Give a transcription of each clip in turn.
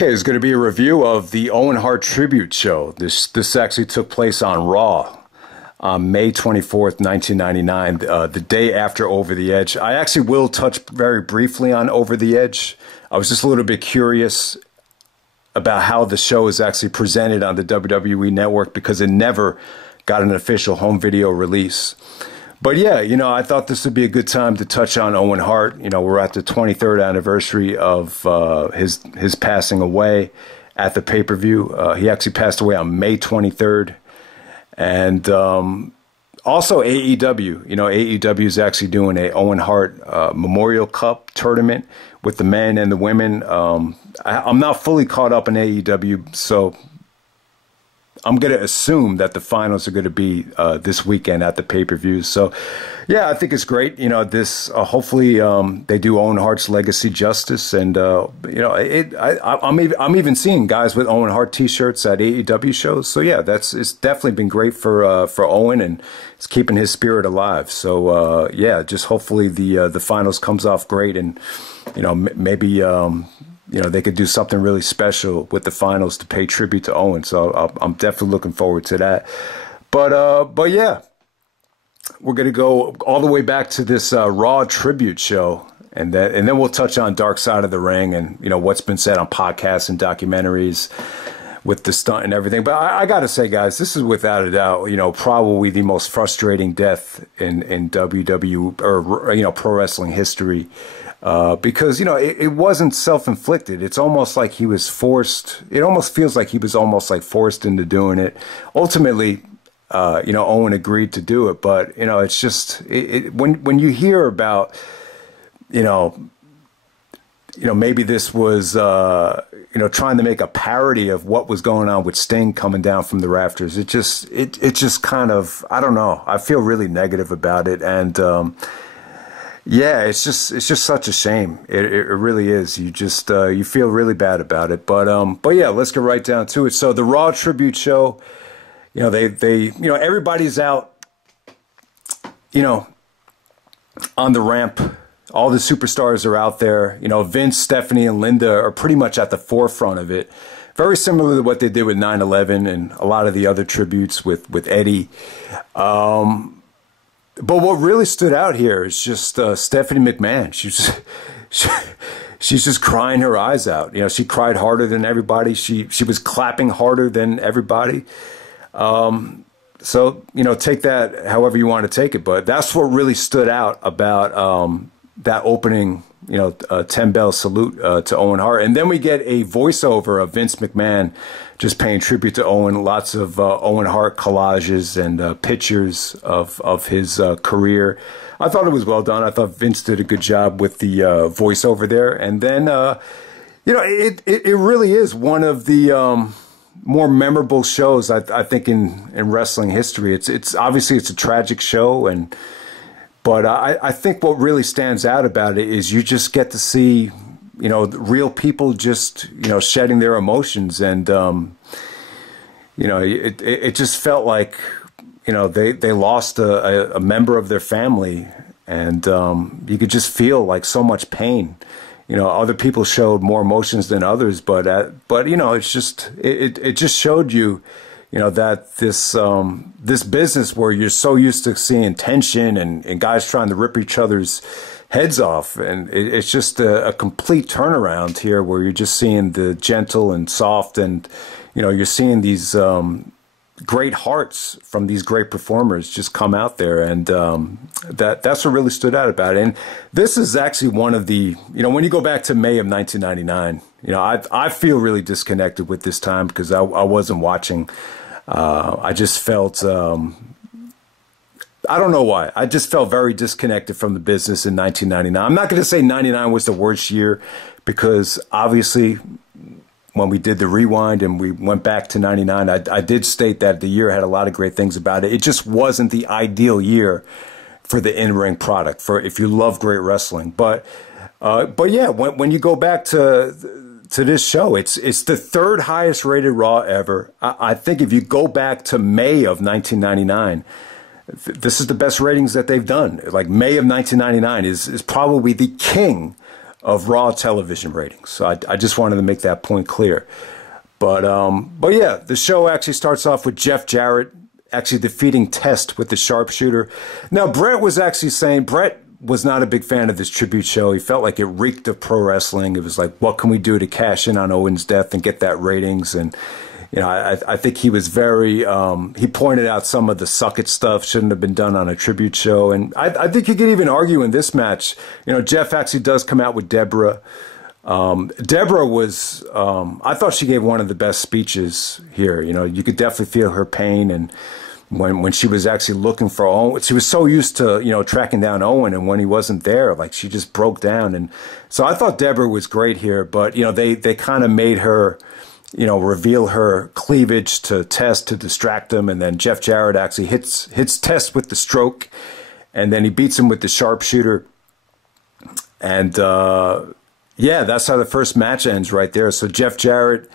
Okay, it's going to be a review of the Owen Hart tribute show. This actually took place on Raw on May 24th, 1999, the day after Over the Edge. I actually will touch very briefly on Over the Edge. I was just a little bit curious about how the show is actually presented on the WWE Network because it never got an official home video release. But yeah, you know, I thought this would be a good time to touch on Owen Hart. You know, we're at the 23rd anniversary of his passing away at the pay-per-view. He actually passed away on May 23rd. And also AEW. You know, AEW is actually doing a Owen Hart Memorial Cup tournament with the men and the women. I'm not fully caught up in AEW, so I'm going to assume that the finals are going to be this weekend at the pay-per-view. So, yeah, I think it's great. You know, this hopefully they do Owen Hart's legacy justice, and you know, I'm even seeing guys with Owen Hart T-shirts at AEW shows. So yeah, it's definitely been great for Owen, and it's keeping his spirit alive. So yeah, just hopefully the finals comes off great, and you know, maybe. You know, they could do something really special with the finals to pay tribute to Owen. So I'm definitely looking forward to that. But yeah, we're going to go all the way back to this Raw tribute show. And then we'll touch on Dark Side of the Ring and, you know, what's been said on podcasts and documentaries with the stunt and everything. But I got to say, guys, this is without a doubt, you know, probably the most frustrating death in WWE or, you know, pro wrestling history. Because, you know, it wasn't self-inflicted. It's almost like he was forced. It almost feels like he was almost like forced into doing it. Ultimately, you know, Owen agreed to do it. But, you know, it's just when you hear about, you know, maybe this was, you know, trying to make a parody of what was going on with Sting coming down from the rafters. It just kind of, I don't know. I feel really negative about it. And, yeah, it's just such a shame. It really is. You just you feel really bad about it. But yeah, let's get right down to it. So the Raw tribute show, you know, they you know, everybody's out, you know, on the ramp. All the superstars are out there. You know, Vince, Stephanie, and Linda are pretty much at the forefront of it. Very similar to what they did with 9/11 and a lot of the other tributes with Eddie. But what really stood out here is just Stephanie McMahon. She's just crying her eyes out. You know, she cried harder than everybody. She was clapping harder than everybody. So, you know, take that however you want to take it. But that's what really stood out about that opening, you know, 10-bell salute to Owen Hart. And then we get a voiceover of Vince McMahon just paying tribute to Owen. Lots of Owen Hart collages and pictures of his career. I thought it was well done. I thought Vince did a good job with the voiceover there. And then, you know, it really is one of the more memorable shows, I think, in wrestling history. It's obviously it's a tragic show, but I think what really stands out about it is you just get to see, you know, real people just, you know, shedding their emotions. And, you know, it just felt like, you know, they lost a member of their family. And you could just feel like so much pain. You know, other people showed more emotions than others. But you know, it's just, it just showed you, you know, that this business where you're so used to seeing tension and guys trying to rip each other's heads off, and it's just a complete turnaround here where you're just seeing the gentle and soft, and you know, you're seeing these great hearts from these great performers just come out there, and that's what really stood out about it. And this is actually one of the, you know, when you go back to May of 1999, you know, I feel really disconnected with this time because I wasn't watching. I just felt, I don't know why. I just felt very disconnected from the business in 1999. I'm not going to say 99 was the worst year because obviously when we did the rewind and we went back to 99, I did state that the year had a lot of great things about it. It just wasn't the ideal year for the in-ring product, for if you love great wrestling. But yeah, when you go back to this show, it's the third highest rated Raw ever. I think if you go back to May of 1999, this is the best ratings that they've done. Like May of 1999 is probably the king of Raw television ratings. So I just wanted to make that point clear. But yeah, the show actually starts off with Jeff Jarrett actually defeating Test with the sharpshooter. Now, Brett was actually saying, Brett was not a big fan of this tribute show. He felt like it reeked of pro wrestling. It was like, what can we do to cash in on Owen's death and get that ratings? And, you know, I think he was very, he pointed out some of the suck it stuff shouldn't have been done on a tribute show. And I think you could even argue in this match, you know, Jeff actually does come out with Deborah. Deborah was, I thought she gave one of the best speeches here. You know, you could definitely feel her pain. And when she was actually looking for Owen, she was so used to, you know, tracking down Owen, and when he wasn't there, like, she just broke down. And so I thought Deborah was great here, but, you know, they kind of made her, you know, reveal her cleavage to Test to distract him. And then Jeff Jarrett actually hits Test with the stroke, and then he beats him with the sharpshooter. And, yeah, that's how the first match ends right there. So Jeff Jarrett,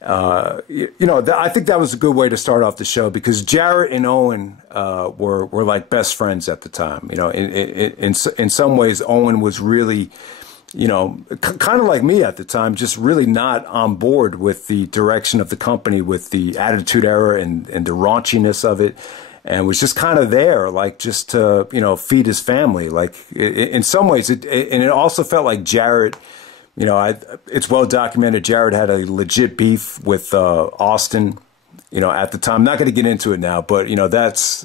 you know, I think that was a good way to start off the show, because Jarrett and Owen were like best friends at the time. You know, in some ways, Owen was really, you know, kind of like me at the time, just really not on board with the direction of the company, with the Attitude Era and the raunchiness of it, and was just kind of there, like, just to, you know, feed his family. Like, in some ways, and it also felt like Jarrett, you know, it's well documented, Jarrett had a legit beef with Austin, you know, at the time. I'm not going to get into it now, but, you know, that's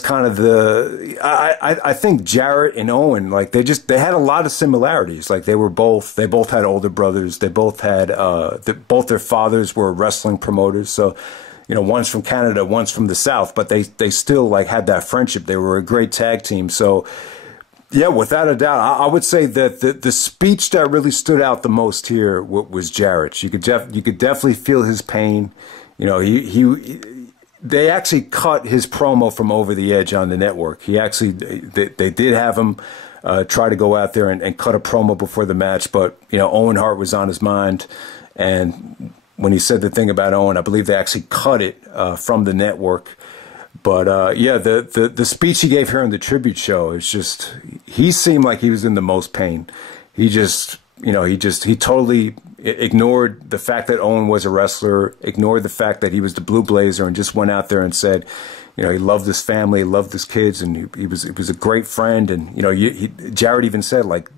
kind of the, I think Jarrett and Owen, like, they had a lot of similarities. Like, they both had older brothers. They both had, both their fathers were wrestling promoters. So, you know, one's from Canada, one's from the South, but they still, like, had that friendship. They were a great tag team. So, yeah, without a doubt, I would say that the speech that really stood out the most here was Jarrett's. You could definitely feel his pain. You know, they actually cut his promo from Over the Edge on the network. He actually, they did have him try to go out there and cut a promo before the match, but, you know, Owen Hart was on his mind, and when he said the thing about Owen, I believe they actually cut it from the network. But, yeah, the speech he gave here on the tribute show is just, he seemed like he was in the most pain. He just, you know, he totally ignored the fact that Owen was a wrestler, ignored the fact that he was the Blue Blazer, and just went out there and said, you know, he loved his family, loved his kids, and he was a great friend. And, you know, Jarrett even said, like,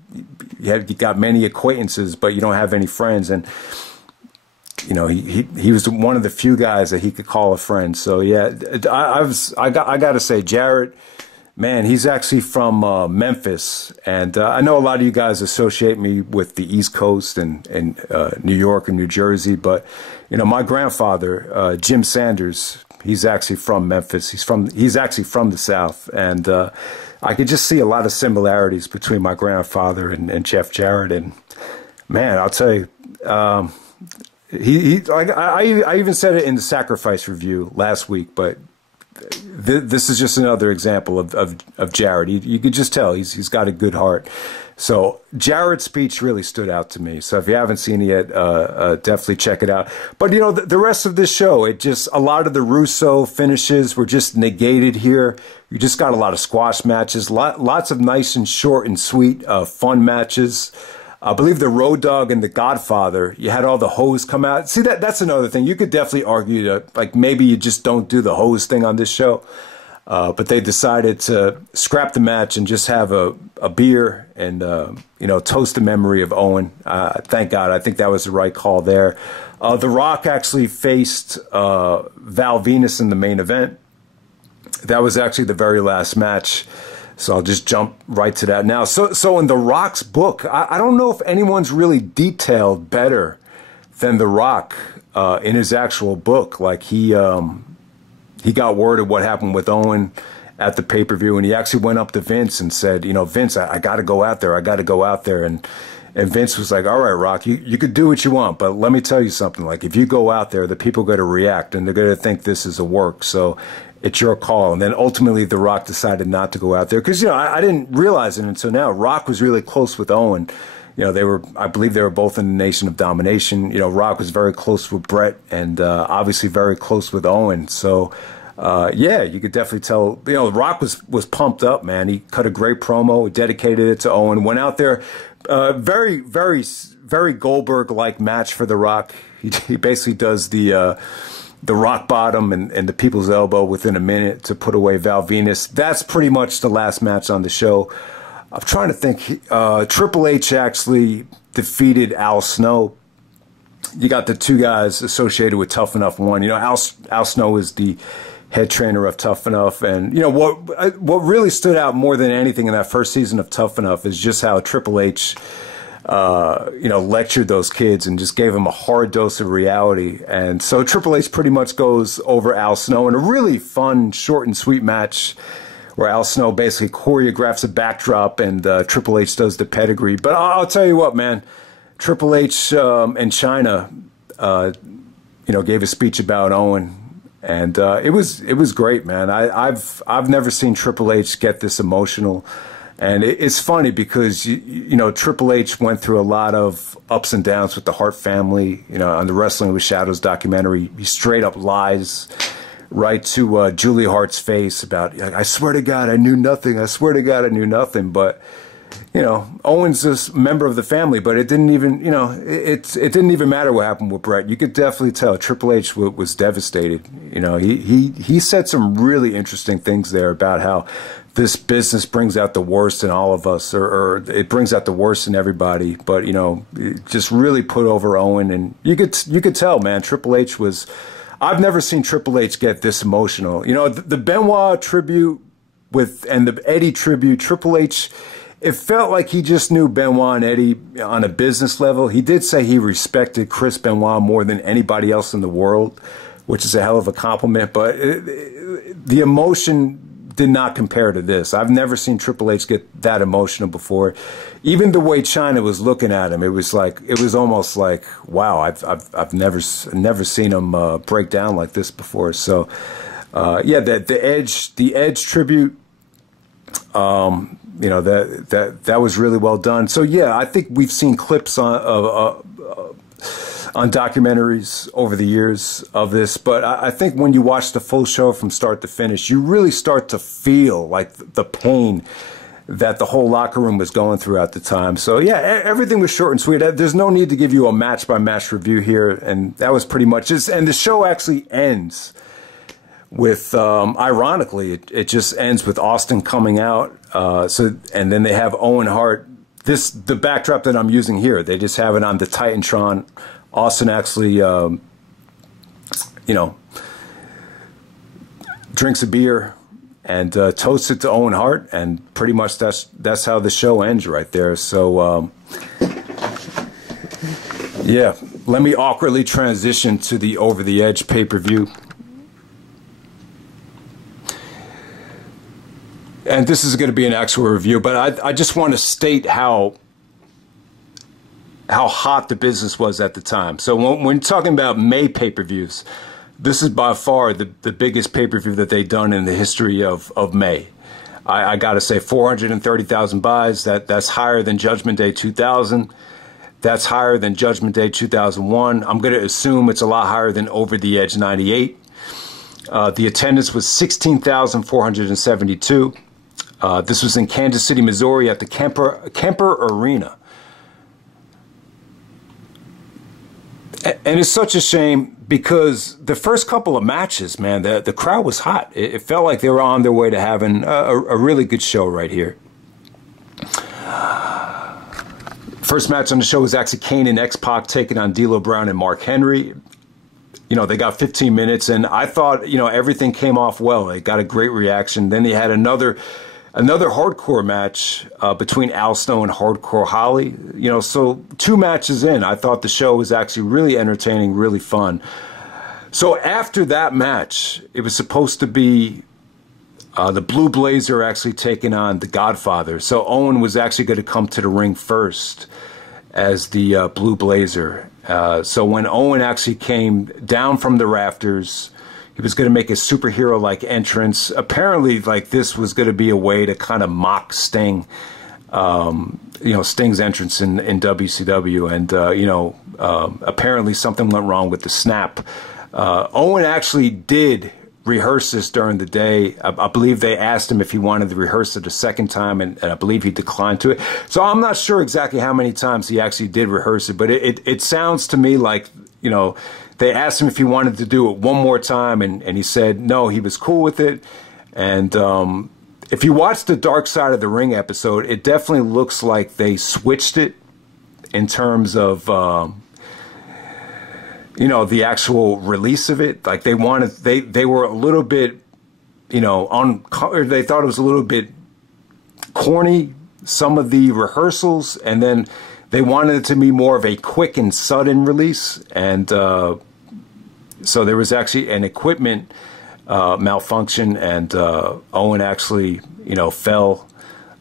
you got many acquaintances, but you don't have any friends. And, you know, he was one of the few guys that he could call a friend. So yeah, I got to say, Jarrett, man, he's actually from Memphis, and I know a lot of you guys associate me with the East Coast and New York and New Jersey, but, you know, my grandfather, Jim Sanders, he's actually from Memphis. He's actually from the South, and I could just see a lot of similarities between my grandfather and Jeff Jarrett. And man, I'll tell you. I even said it in the Sacrifice review last week, but this is just another example of Jarrett. You could just tell he's got a good heart. So Jarrett's speech really stood out to me. So if you haven't seen it yet, definitely check it out. But, you know, the rest of this show, a lot of the Russo finishes were just negated here. You just got a lot of squash matches, lots of nice and short and sweet, fun matches. I believe the Road Dogg and the Godfather, you had all the hose come out. See, that's another thing. You could definitely argue that, like, maybe you just don't do the hose thing on this show. But they decided to scrap the match and just have a beer and, you know, toast the memory of Owen. Thank God. I think that was the right call there. The Rock actually faced Val Venus in the main event. That was actually the very last match. So I'll just jump right to that now. So in The Rock's book, I don't know if anyone's really detailed better than The Rock in his actual book. Like, he got word of what happened with Owen at the pay-per-view, and he actually went up to Vince and said, you know, Vince, I got to go out there. I got to go out there. And Vince was like, all right, Rock, you could do what you want, but let me tell you something. Like, if you go out there, the people are going to react, and they're going to think this is a work. So it's your call. And then ultimately The Rock decided not to go out there because, you know, I didn't realize it until now. Rock was really close with Owen. You know, I believe they were both in the Nation of Domination. You know, Rock was very close with Brett and obviously very close with Owen. So, yeah, you could definitely tell, you know, Rock was pumped up, man. He cut a great promo, dedicated it to Owen, went out there. Very Goldberg-like match for The Rock. He basically does the rock bottom and the people's elbow within a minute to put away Val Venus. That's pretty much the last match on the show. I'm trying to think. Triple H actually defeated Al Snow. You got the two guys associated with Tough Enough 1. You know, Al Snow is the head trainer of Tough Enough. And, you know, what really stood out more than anything in that first season of Tough Enough is just how Triple H, you know, lectured those kids and just gave them a hard dose of reality. And so Triple H pretty much goes over Al Snow in a really fun, short and sweet match where Al Snow basically choreographs a backdrop and Triple H does the pedigree. But I'll tell you what, man. Triple H in China, you know, gave a speech about Owen, and it was great, man. I've never seen Triple H get this emotional, and it's funny because you know Triple H went through a lot of ups and downs with the Hart family. You know, on the Wrestling with Shadows documentary, he straight up lies right to Julia Hart's face about, I swear to God, I knew nothing. I swear to God, I knew nothing, but. You know, Owen's this member of the family, but it didn't even, you know, it didn't even matter what happened with Brett. You could definitely tell Triple H was devastated. You know, he said some really interesting things there about how this business brings out the worst in all of us, or it brings out the worst in everybody. But you know, it just really put over Owen, and you could tell, man. Triple H was. I've never seen Triple H get this emotional. You know, the Benoit tribute and the Eddie tribute, Triple H. It felt like he just knew Benoit and Eddie on a business level. He did say he respected Chris Benoit more than anybody else in the world, which is a hell of a compliment. But the emotion did not compare to this. I've never seen Triple H get that emotional before. Even the way China was looking at him, it was almost like, wow, I've never seen him break down like this before. So, yeah, the Edge tribute. You know, that was really well done. So yeah, I think we've seen clips on documentaries over the years of this, but I think when you watch the full show from start to finish, you really start to feel like the pain that the whole locker room was going through at the time. So yeah, everything was short and sweet. There's no need to give you a match by match review here, and that was pretty much it. And the show actually ends with, ironically, it just ends with Austin coming out. And then they have Owen Hart. The backdrop that I'm using here, they just have it on the Titantron. Austin actually, you know, drinks a beer and toasts it to Owen Hart, and pretty much that's how the show ends right there. So, yeah, let me awkwardly transition to the Over the Edge pay-per-view. And this is going to be an actual review, but I just want to state how hot the business was at the time. So when talking about May pay-per-views, this is by far the biggest pay-per-view that they've done in the history of May. I got to say, 430,000 buys. That's higher than Judgment Day 2000. That's higher than Judgment Day 2001. I'm going to assume it's a lot higher than Over the Edge 98. The attendance was 16,472. This was in Kansas City, Missouri at the Kemper Arena. And it's such a shame because the first couple of matches, man, the crowd was hot. It felt like they were on their way to having a really good show right here. First match on the show was actually Kane and X-Pac taking on D'Lo Brown and Mark Henry. You know, they got 15 minutes, and I thought, you know, everything came off well. They got a great reaction. Then they had another hardcore match between Al Snow and Hardcore Holly. You know, so 2 matches in, I thought the show was actually really entertaining, really fun. So after that match, it was supposed to be the Blue Blazer actually taking on the Godfather. So Owen was actually going to come to the ring first as the Blue Blazer. So when Owen actually came down from the rafters, he was going to make a superhero-like entrance. Apparently, like, this was going to be a way to kind of mock Sting, you know, Sting's entrance in WCW. And, you know, apparently something went wrong with the snap. Owen actually did rehearse this during the day. I believe they asked him if he wanted to rehearse it a second time, and I believe he declined to it. So I'm not sure exactly how many times he actually did rehearse it, but it sounds to me like, you know, they asked him if he wanted to do it one more time, and he said no, he was cool with it. And if you watch the Dark Side of the Ring episode, it definitely looks like they switched it in terms of, you know, the actual release of it. Like they wanted, they were a little bit, you know, they thought it was a little bit corny, some of the rehearsals, and then they wanted it to be more of a quick and sudden release. And so there was actually an equipment malfunction, and Owen actually, you know, fell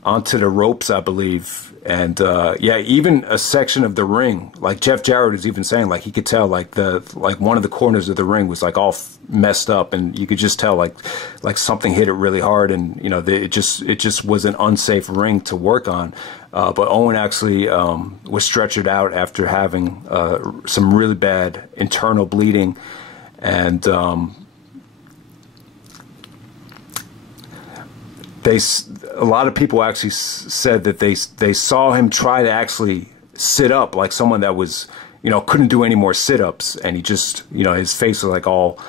onto the ropes, I believe. And yeah, even a section of the ring, like Jeff Jarrett is even saying, like he could tell, like one of the corners of the ring was like all messed up, and you could just tell like something hit it really hard, and you know it just was an unsafe ring to work on. But Owen actually was stretchered out after having some really bad internal bleeding, and a lot of people actually said that they saw him try to actually sit up like someone that was, you know, couldn't do any more sit-ups, and he just, you know, his face was like all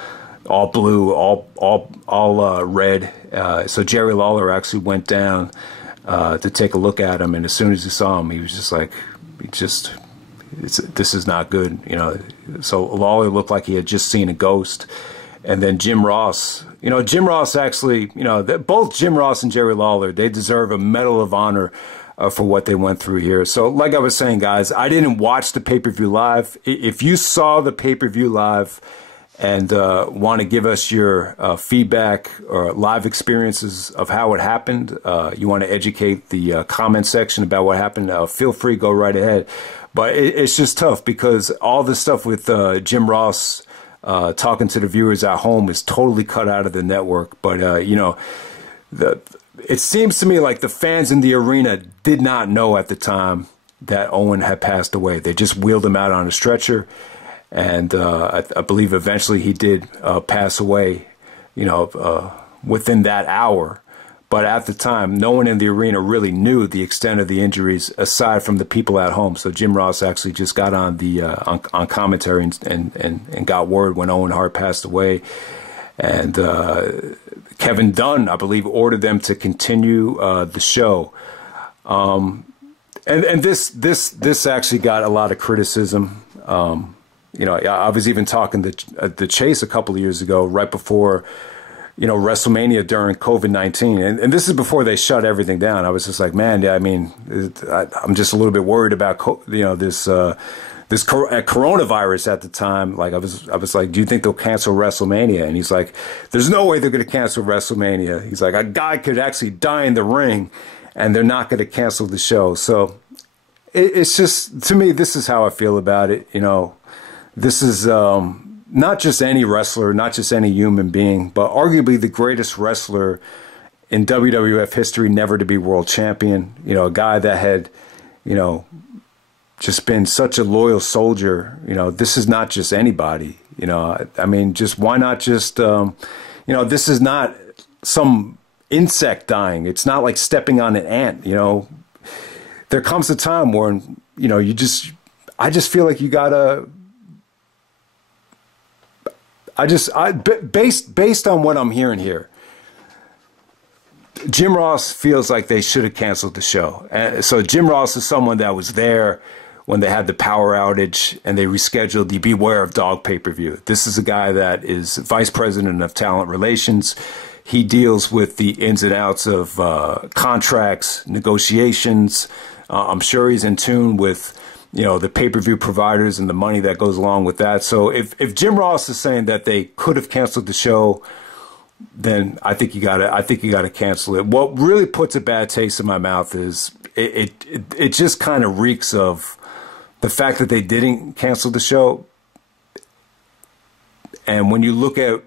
blue, all red. So Jerry Lawler actually went down to take a look at him, and as soon as he saw him, he was just like, this is not good, you know. So Lawler looked like he had just seen a ghost. And then Jim Ross, you know, Jim Ross actually, you know, both Jim Ross and Jerry Lawler, they deserve a Medal of Honor for what they went through here. So like I was saying, guys, I didn't watch the pay-per-view live. If you saw the pay-per-view live and want to give us your feedback or live experiences of how it happened, you want to educate the comment section about what happened, feel free, go right ahead. But it's just tough because all the stuff with Jim Ross talking to the viewers at home is totally cut out of the network. But, you know, it seems to me like the fans in the arena did not know at the time that Owen had passed away. They just wheeled him out on a stretcher. And I believe eventually he did pass away, you know, within that hour. But at the time, no one in the arena really knew the extent of the injuries aside from the people at home. So Jim Ross actually just got on the on commentary and got word when Owen Hart passed away. And Kevin Dunn, I believe, ordered them to continue the show. And this actually got a lot of criticism. You know, I was even talking to Chase a couple of years ago, right before, you know, WrestleMania during COVID-19. And this is before they shut everything down. I was just like, man, yeah, I mean, I'm just a little bit worried about, you know, this coronavirus at the time. Like I was like, do you think they'll cancel WrestleMania? And he's like, there's no way they're going to cancel WrestleMania. He's like, a guy could actually die in the ring and they're not going to cancel the show. So it's just, to me, this is how I feel about it. You know, this is, not just any wrestler, not just any human being, but arguably the greatest wrestler in WWF history never to be world champion. You know, a guy that had, you know, just been such a loyal soldier. You know, this is not just anybody. You know, I mean, just why not just, you know, this is not some insect dying. It's not like stepping on an ant. You know, there comes a time where, you know, I just feel like you gotta, based on what I'm hearing here, Jim Ross feels like they should have canceled the show. So Jim Ross is someone that was there when they had the power outage and they rescheduled the Beware of Dog pay-per-view. This is a guy that is vice president of talent relations. He deals with the ins and outs of contracts, negotiations. I'm sure he's in tune with, you know, the pay-per-view providers and the money that goes along with that. So if Jim Ross is saying that they could have canceled the show, then I think you gotta cancel it. What really puts a bad taste in my mouth is it just kind of reeks of the fact that they didn't cancel the show. And when you look at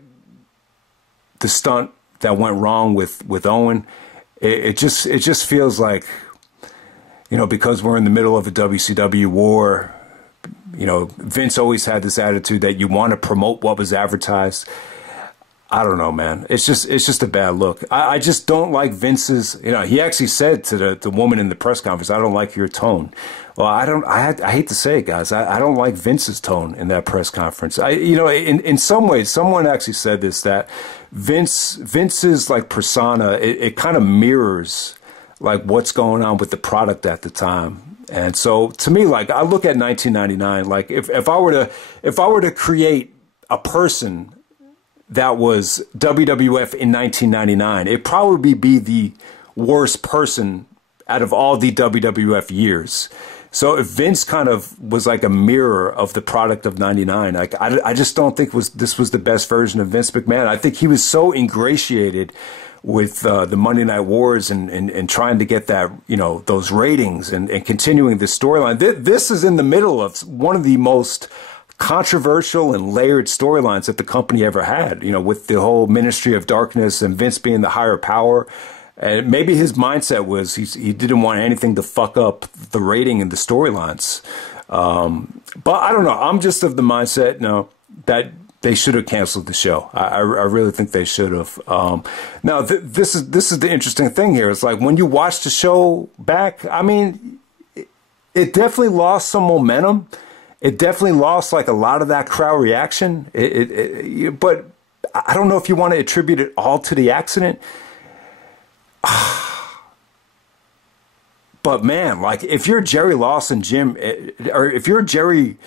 the stunt that went wrong with Owen, it just feels like, you know, because we're in the middle of a WCW war, you know, Vince always had this attitude that you want to promote what was advertised. I don't know, man. It's just a bad look. I just don't like Vince's, you know, he actually said to the woman in the press conference, I don't like your tone. Well, I hate to say it, guys. I don't like Vince's tone in that press conference. You know, in some ways, someone actually said this, that Vince's like persona, it kind of mirrors like what's going on with the product at the time. And so to me, like, I look at 1999, like if I were to create a person that was WWF in 1999, it'd probably be the worst person out of all the WWF years. So if Vince kind of was like a mirror of the product of 99, like I just don't think this was the best version of Vince McMahon. I think he was so ingratiated with the Monday Night Wars and trying to get that, you know, those ratings and continuing the storyline. This is in the middle of one of the most controversial and layered storylines that the company ever had, you know, with the whole Ministry of Darkness and Vince being the higher power. And maybe his mindset was he didn't want anything to fuck up the rating and the storylines. But I don't know. I'm just of the mindset, no, that they should have canceled the show. I really think they should have. Now, this is the interesting thing here. It's like when you watch the show back, I mean, it definitely lost some momentum. It definitely lost like a lot of that crowd reaction. But I don't know if you want to attribute it all to the accident. But man, like if you're Jerry Lawler and Jerry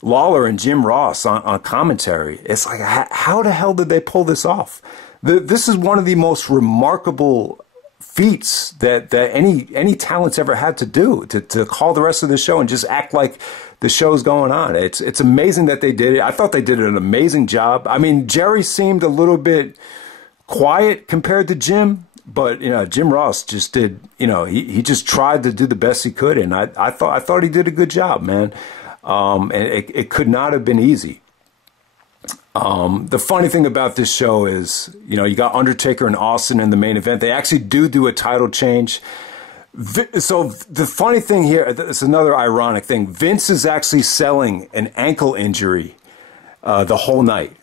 Lawler and Jim Ross on commentary, it's like, how the hell did they pull this off? This is one of the most remarkable feats that any talent's ever had to do, to call the rest of the show and just act like the show's going on. It's amazing that they did it. I thought they did an amazing job. I mean, Jerry seemed a little bit quiet compared to Jim, but you know, Jim Ross just did, you know, he just tried to do the best he could, and I thought he did a good job, man. And it could not have been easy. The funny thing about this show is, you know, you got Undertaker and Austin in the main event. They actually do a title change. So the funny thing here, it's another ironic thing. Vince is actually selling an ankle injury the whole night.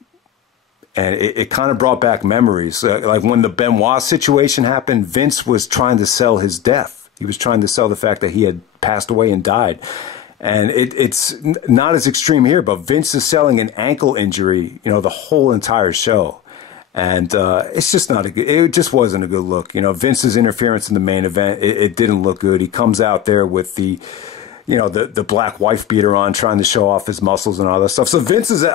And it kind of brought back memories. Like when the Benoit situation happened, Vince was trying to sell his death. He was trying to sell the fact that he had passed away and died. And it's not as extreme here, but Vince is selling an ankle injury, you know, the whole entire show. And it's just not it just wasn't a good look. You know, Vince's interference in the main event, it didn't look good. He comes out there with the, you know, the black wife beater on, trying to show off his muscles and all that stuff. So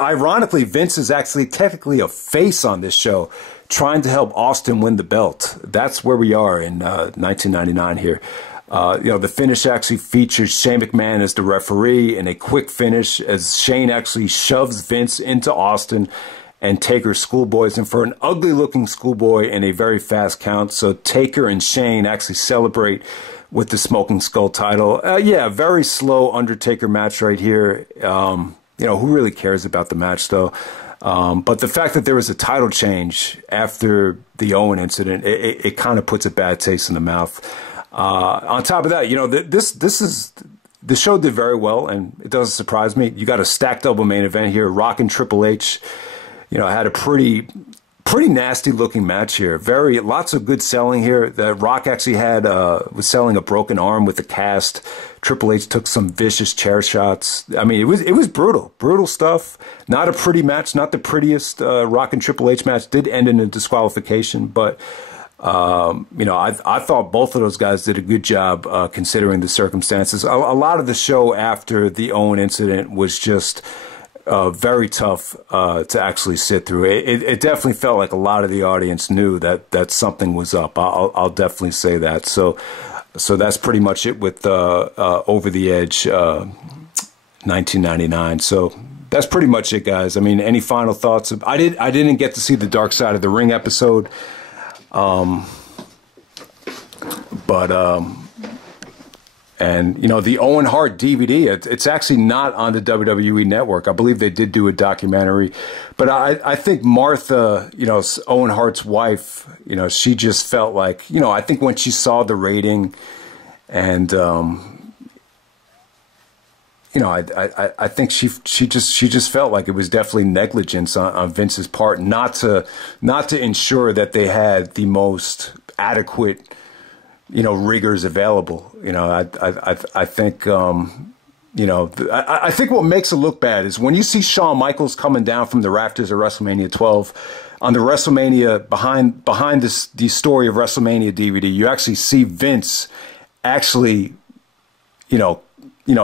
ironically, Vince is actually technically a face on this show, trying to help Austin win the belt. That's where we are in 1999 here. You know, the finish actually features Shane McMahon as the referee in a quick finish as Shane actually shoves Vince into Austin and Taker schoolboys him for an ugly looking schoolboy in a very fast count. So Taker and Shane actually celebrate with the Smoking Skull title. Yeah, very slow Undertaker match right here. You know, who really cares about the match though? But the fact that there was a title change after the Owen incident, it kind of puts a bad taste in the mouth. On top of that, you know, the show did very well, and it doesn't surprise me. You got a stacked double main event here. Rock and Triple H, you know, had a pretty nasty looking match here. Lots of good selling here. The Rock actually was selling a broken arm with a cast. Triple H took some vicious chair shots. I mean, it was brutal stuff. Not a pretty match, not the prettiest Rock and Triple H match. Did end in a disqualification, but you know, I thought both of those guys did a good job considering the circumstances. A lot of the show after the Owen incident was just very tough to actually sit through. It definitely felt like a lot of the audience knew that something was up. I'll definitely say that. So that's pretty much it with Over the Edge 1999. So that's pretty much it, guys. I mean, any final thoughts? I didn't get to see the Dark Side of the Ring episode. And you know, the Owen Hart DVD, it's actually not on the WWE network. I believe they did do a documentary, but I think Martha, you know, Owen Hart's wife, you know, she just felt like, you know, I think when she saw the rating and, you you know, I think she just felt like it was definitely negligence on Vince's part not to ensure that they had the most adequate, you know, riggers available. You know, I think you know, I think what makes it look bad is when you see Shawn Michaels coming down from the rafters of WrestleMania 12 on the WrestleMania behind the story of WrestleMania DVD. You actually see Vince actually, you know,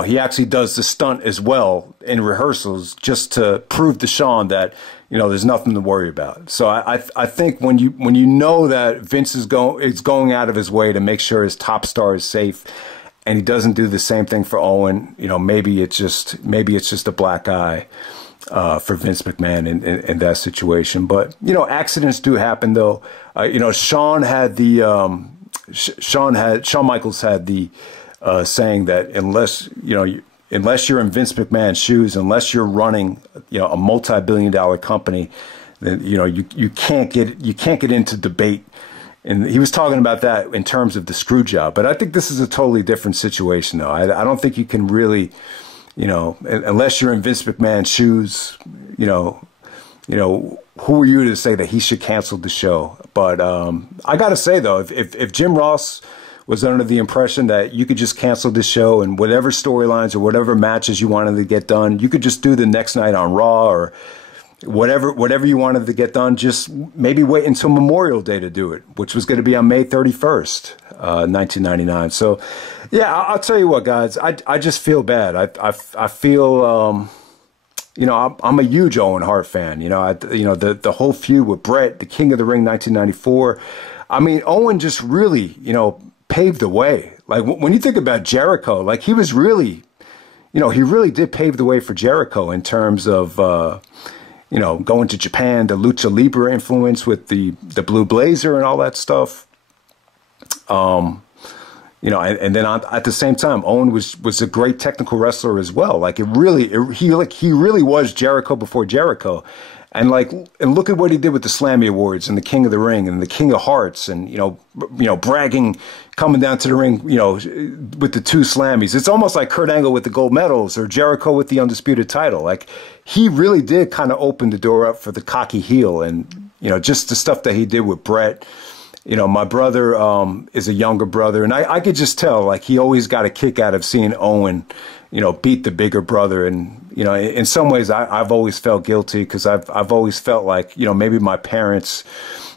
he actually does the stunt as well in rehearsals just to prove to Shawn that, you know, there's nothing to worry about. So I think when you know that Vince is going out of his way to make sure his top star is safe, and he doesn't do the same thing for Owen, you know, maybe it's just a black eye for Vince McMahon in that situation. But, you know, accidents do happen though. You know, Shawn Michaels had the saying that unless you're in Vince McMahon's shoes, unless you're running, you know, a multi-billion-dollar company, then, you know, you can't get into debate. And he was talking about that in terms of the screw job. But I think this is a totally different situation, though. I don't think you can really, you know, unless you're in Vince McMahon's shoes, you know, who are you to say that he should cancel the show? But I got to say, though, if Jim Ross was under the impression that you could just cancel this show and whatever storylines or whatever matches you wanted to get done, you could just do the next night on Raw or whatever you wanted to get done, just maybe wait until Memorial Day to do it, which was going to be on May 31st, 1999. So, yeah, I'll tell you what, guys, I just feel bad. I feel, you know, I'm a huge Owen Hart fan. You know, the whole feud with Bret, the King of the Ring, 1994. I mean, Owen just really, you know, paved the way. Like when you think about Jericho, like he was really, you know, he really did pave the way for Jericho in terms of, you know, going to Japan, the Lucha Libre influence with the Blue Blazer and all that stuff. You know, and then at the same time, Owen was a great technical wrestler as well. Like he really was Jericho before Jericho. And look at what he did with the Slammy Awards and the King of the Ring and the King of Hearts and, you know, bragging, coming down to the ring, you know, with the 2 Slammies. It's almost like Kurt Angle with the gold medals or Jericho with the undisputed title. Like he really did kind of open the door up for the cocky heel and, you know, just the stuff that he did with Bret. You know, my brother is a younger brother, and I could just tell, like, he always got a kick out of seeing Owen, you know, beat the bigger brother. And, you know, in some ways, I've always felt guilty because I've always felt like, you know, maybe my parents,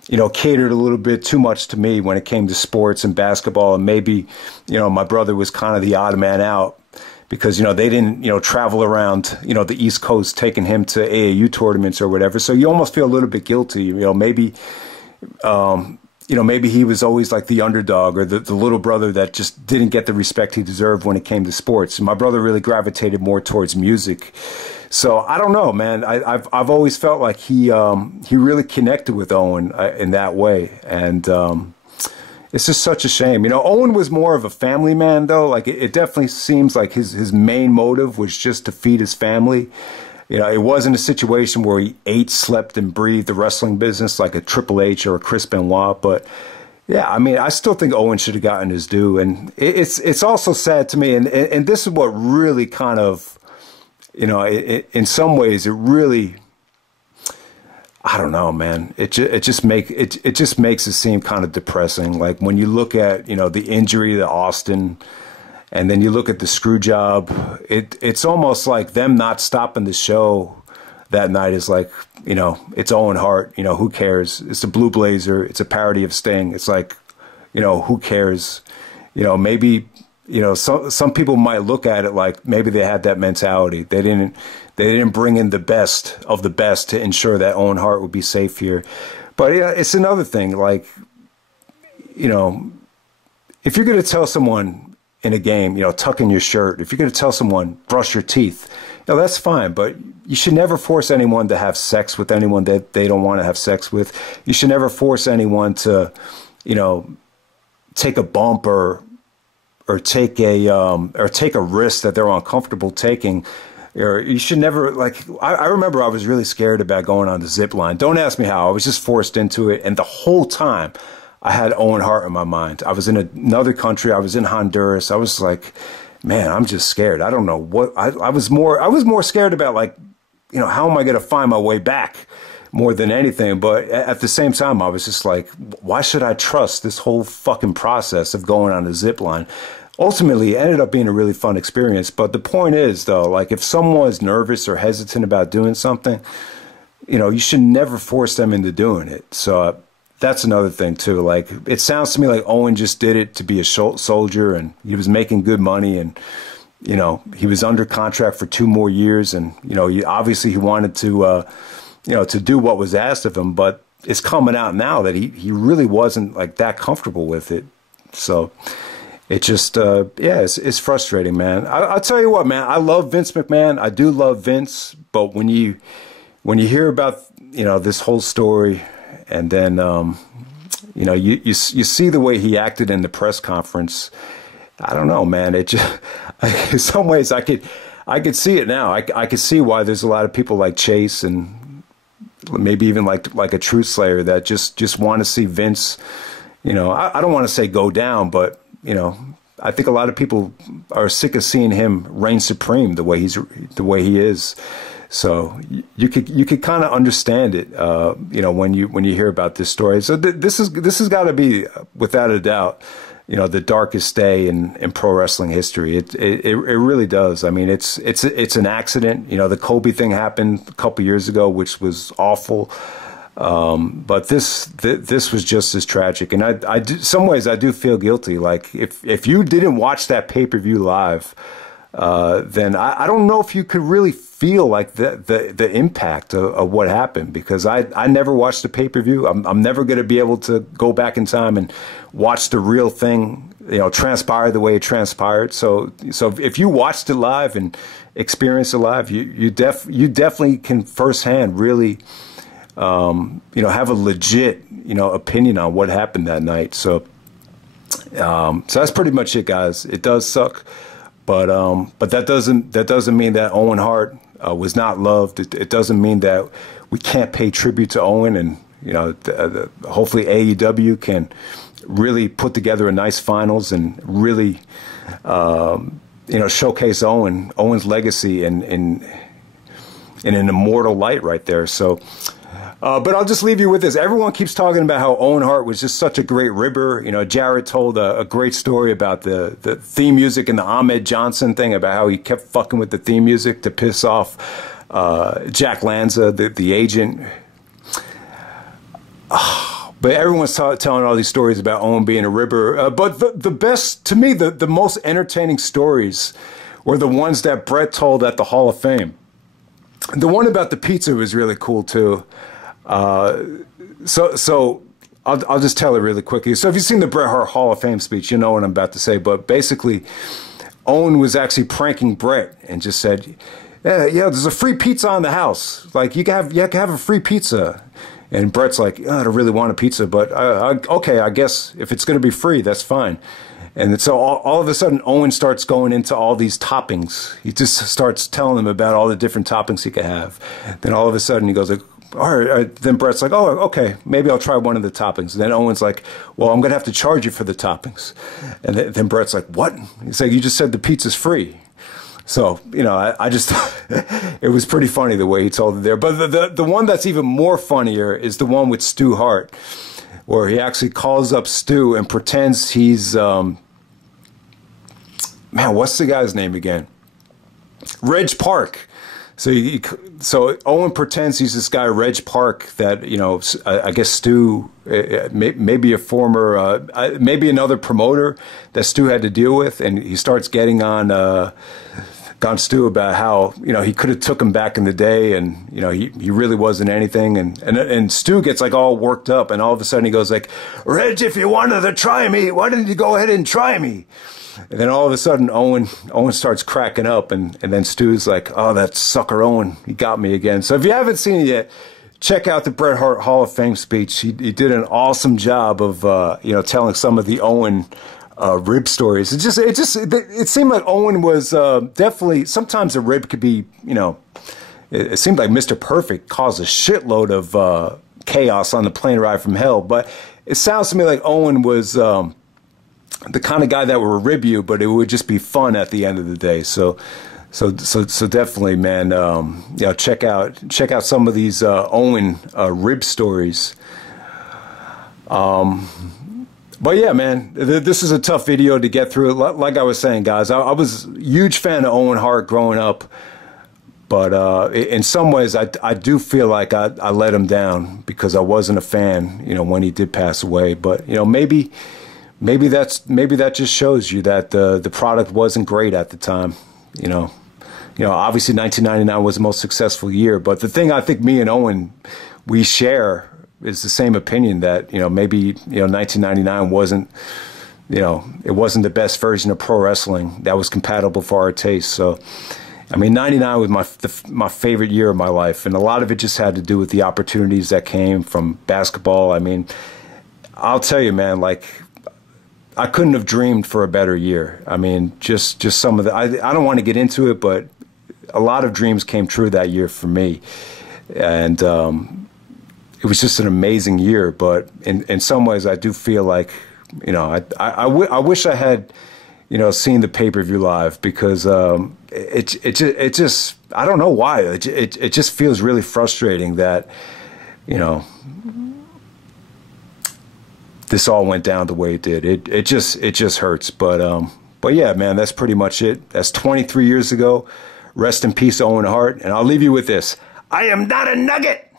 you know, catered a little bit too much to me when it came to sports and basketball. And maybe, you know, my brother was kind of the odd man out because, you know, they didn't, you know, travel around, you know, the East Coast taking him to AAU tournaments or whatever. So you almost feel a little bit guilty, you know, maybe, you know, maybe he was always like the underdog or the little brother that just didn't get the respect he deserved when it came to sports. And my brother really gravitated more towards music. So I don't know, man. I've always felt like he really connected with Owen in that way. And it's just such a shame. You know, Owen was more of a family man, though. Like it definitely seems like his main motive was just to feed his family. You know, it wasn't a situation where he ate, slept, and breathed the wrestling business like a Triple H or a Chris Benoit. But yeah, I mean, I still think Owen should have gotten his due. And it's also sad to me. And this is what really kind of, you know, in some ways, it really, I don't know, man. It just makes it seem kind of depressing. Like when you look at, you know, the injury to Austin. And then you look at the screw job, it's almost like them not stopping the show that night is like, you know, it's Owen Hart, you know, who cares? It's the Blue Blazer, it's a parody of Sting. It's like, you know, who cares? You know, maybe, you know, some people might look at it like maybe they had that mentality. They didn't bring in the best of the best to ensure that Owen Hart would be safe here. But yeah, it's another thing, like, you know, if you're going to tell someone in a game, you know, tuck in your shirt. If you're going to tell someone, brush your teeth, you know, that's fine. But you should never force anyone to have sex with anyone that they don't want to have sex with. You should never force anyone to, you know, take a bump or take a risk that they're uncomfortable taking. Or you should never, like, I remember I was really scared about going on the zip line. Don't ask me how. I was just forced into it. And the whole time, I had Owen Hart in my mind. I was in another country. I was in Honduras. I was like, man, I'm just scared. I don't know what I was more scared about, like, you know, how am I going to find my way back more than anything. But at the same time, I was just like, why should I trust this whole fucking process of going on a zip line? Ultimately, it ended up being a really fun experience. But the point is, though, like, if someone's nervous or hesitant about doing something, you know, you should never force them into doing it. So that's another thing, too. Like, it sounds to me like Owen just did it to be a soldier, and he was making good money, and, you know, he was under contract for 2 more years. And, you know, obviously he wanted to, you know, to do what was asked of him. But it's coming out now that he really wasn't, like, that comfortable with it. So it just, yeah, it's frustrating, man. I'll tell you what, man, I love Vince McMahon. I do love Vince. But when you hear about, you know, this whole story, and then, you know, you see the way he acted in the press conference, I don't know, man. It just, in some ways, I could see it now. I could see why there's a lot of people like Chase and maybe even like a Truth Slayer that just want to see Vince, you know, I don't want to say go down, but, you know, I think a lot of people are sick of seeing him reign supreme the way he is. So you could kind of understand it, you know, when you hear about this story. So this has got to be, without a doubt, you know, the darkest day in pro wrestling history. It really does. I mean, it's an accident. You know, the Kobe thing happened a couple years ago, which was awful. But this was just as tragic. And I do, some ways I do feel guilty. Like, if you didn't watch that pay-per-view live, then I don't know if you could really feel like the impact of what happened, because I never watched the pay-per-view. I'm never going to be able to go back in time and watch the real thing, you know, transpire the way it transpired. So if you watched it live and experienced it live, you definitely can firsthand really, you know, have a legit, you know, opinion on what happened that night. So that's pretty much it, guys. It does suck. But that doesn't mean that Owen Hart was not loved. It doesn't mean that we can't pay tribute to Owen, and, you know, hopefully AEW can really put together a nice finals and really, you know, showcase Owen's legacy in an immortal light right there. So. But I'll just leave you with this. Everyone keeps talking about how Owen Hart was just such a great ribber. You know, Jarrett told a great story about the theme music and the Ahmed Johnson thing, about how he kept fucking with the theme music to piss off Jack Lanza, the agent. But everyone's telling all these stories about Owen being a ribber. But the best, to me, the most entertaining stories were the ones that Brett told at the Hall of Fame. The one about the pizza was really cool, too. So I'll just tell it really quickly. So if you've seen the Bret Hart Hall of Fame speech, you know what I'm about to say. But basically, Owen was actually pranking Bret and just said, yeah, there's a free pizza on the house. Like, you can have a free pizza. And Bret's like, I don't really want a pizza, but okay, I guess if it's going to be free, that's fine. And so all of a sudden, Owen starts going into all these toppings. He just starts telling them about all the different toppings he could have. Then all of a sudden, he goes like, all right. Then Bret's like, oh, okay, maybe I'll try one of the toppings. And then Owen's like, well, I'm going to have to charge you for the toppings. And then Bret's like, what? He's like, you just said the pizza's free. So, you know, I just, it was pretty funny the way he told it there. But the one that's even more funnier is the one with Stu Hart, where he actually calls up Stu and pretends he's, man, what's the guy's name again? Reg Park. So Owen pretends he's this guy, Reg Park, that, you know, I guess Stu, maybe a former, maybe another promoter that Stu had to deal with, and he starts getting on Stu about how, you know, he could have took him back in the day, and, you know, he really wasn't anything, and Stu gets like all worked up, and all of a sudden he goes like, Reg, if you wanted to try me, why didn't you go ahead and try me? And then all of a sudden, Owen starts cracking up, and then Stu's like, oh, that sucker Owen, he got me again. So if you haven't seen it yet, check out the Bret Hart Hall of Fame speech. He did an awesome job of, you know, telling some of the Owen rib stories. It seemed like Owen was definitely, sometimes a rib could be, you know, it seemed like Mr. Perfect caused a shitload of chaos on the plane ride from hell. But it sounds to me like Owen was, the kind of guy that would rib you, but it would just be fun at the end of the day. So definitely, man. You know, check out some of these Owen rib stories. But yeah, man, this is a tough video to get through. Like I was saying, guys, I was a huge fan of Owen Hart growing up, but in some ways, I do feel like I let him down because I wasn't a fan, you know, when he did pass away. But you know, maybe that just shows you that the product wasn't great at the time. You know, obviously 1999 was the most successful year, but the thing I think me and Owen we share is the same opinion that, you know, maybe, 1999 wasn't, it wasn't the best version of pro wrestling that was compatible for our taste. So, I mean, 99 was my favorite year of my life, and a lot of it just had to do with the opportunities that came from basketball. I mean, I'll tell you, man, like, I couldn't have dreamed for a better year. I mean, just some of the, I don't want to get into it, but a lot of dreams came true that year for me. And it was just an amazing year. But in some ways, I do feel like, I wish I had, seen the pay-per-view live, because it just, I don't know why. It just feels really frustrating that, this all went down the way it did. It just hurts. But yeah, man, that's pretty much it. That's 23 years ago. Rest in peace, Owen Hart. And I'll leave you with this: I am not a nugget.